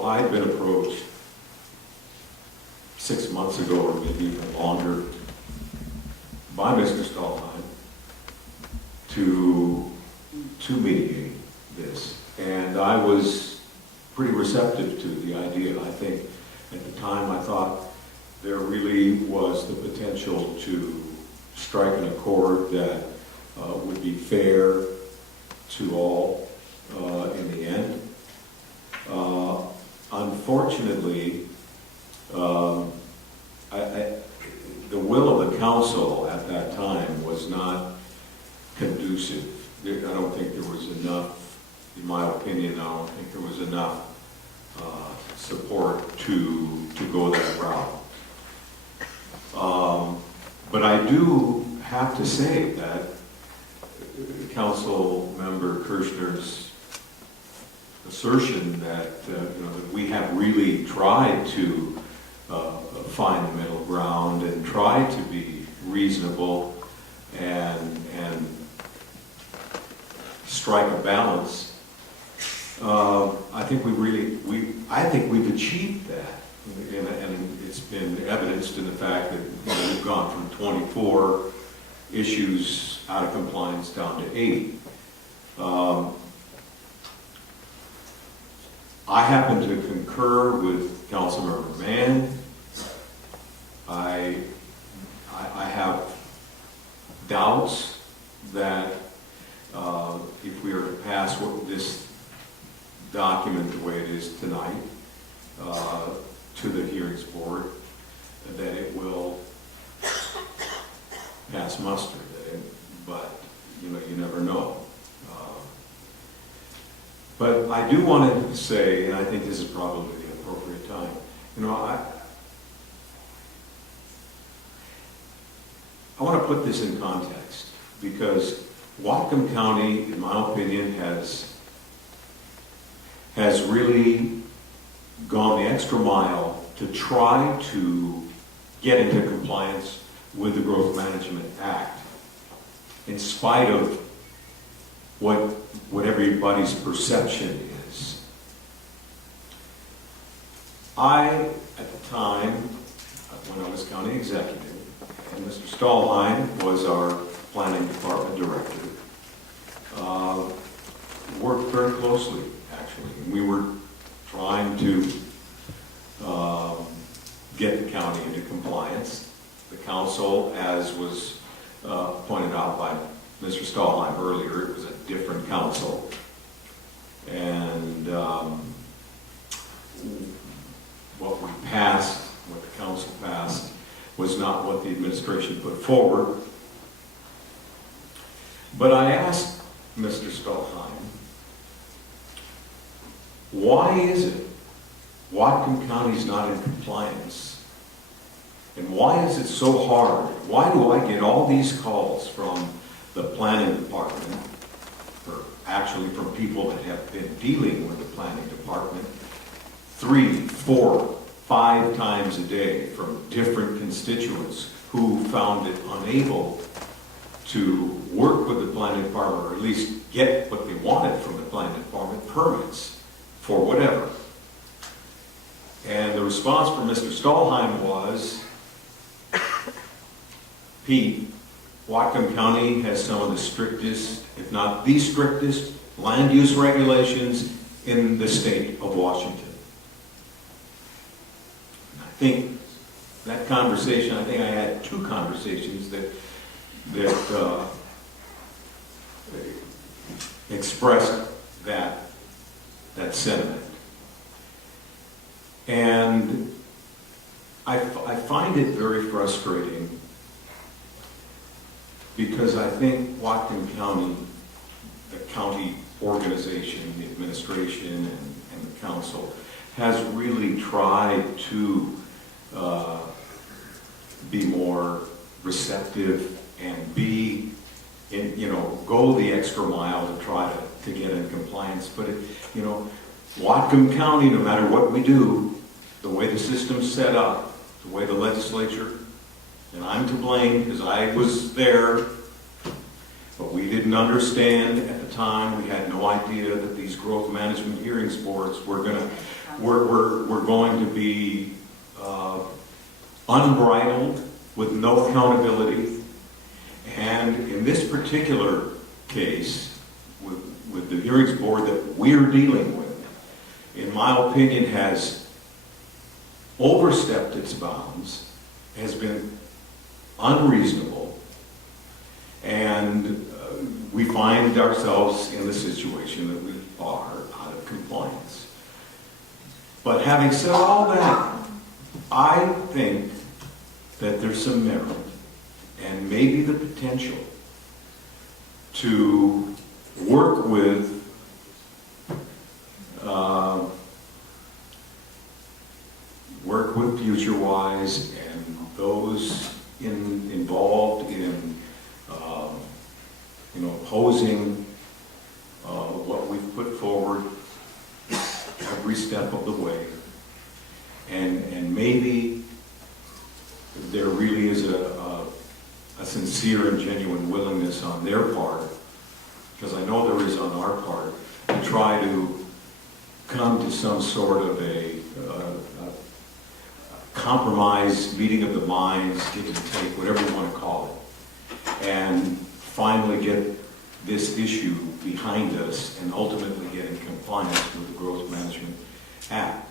Well, I had been approached 6 months ago, or maybe even longer, by Mr. Stalheim to mediate this. And I was pretty receptive to the idea. I think at the time I thought there really was the potential to strike an accord that would be fair to all in the end. Unfortunately, the will of the council at that time was not conducive. I don't think there was enough, in my opinion, I don't think there was enough support to go that route. But I do have to say that Council Member Kirshner's assertion that that we have really tried to find the middle ground and try to be reasonable and strike a balance. I think we've achieved that, and it's been evidenced in the fact that we've gone from 24 issues out of compliance down to 8. I happen to concur with Councilmember Mann. I have doubts that if we are to pass this document the way it is tonight to the hearings board, that it will pass muster. But you never know. But I do want to say, and I think this is probably the appropriate time, I want to put this in context, because Whatcom County, in my opinion, has really gone the extra mile to try to get into compliance with the Growth Management Act, in spite of what everybody's perception is. At the time, when I was county executive, and Mr. Stalheim was our planning department director, worked very closely, actually. And we were trying to get the county into compliance. The council, as was pointed out by Mr. Stalheim earlier, it was a different council. And what the council passed, was not what the administration put forward. But I asked Mr. Stalheim, why is it Whatcom County's not in compliance? And why is it so hard? Why do I get all these calls from the planning department, or actually from people that have been dealing with the planning department 3, 4, 5 times a day from different constituents who found it unable to work with the planning department, or at least get what they wanted from the planning department, permits for whatever. And the response from Mr. Stalheim was, Pete, Whatcom County has some of the strictest, if not the strictest, land use regulations in the state of Washington. And I think that conversation, I had 2 conversations that expressed that sentiment. And I find it very frustrating, because I think Whatcom County, the county organization, the administration, and the council, has really tried to be more receptive and go the extra mile to try to get in compliance. But Whatcom County, no matter what we do, the way the system's set up, the way the legislature, and I'm to blame because I was there, but we didn't understand at the time. We had no idea that these growth management hearings boards were going to we're going to be unbridled with no accountability. And in this particular case, with the hearings board that we're dealing with, in my opinion, has overstepped its bounds, has been unreasonable, and we find ourselves in the situation that we are out of compliance. But having said all that, I think that there's some merit and maybe the potential to work with FutureWise and those involved in opposing what we've put forward every step of the way, and maybe there really is a sincere and genuine willingness on their part, because I know there is on our part, to try to come to some sort of a compromise, meeting of the minds, give and take, whatever you want to call it, and finally get this issue behind us and ultimately get in compliance with the Growth Management Act.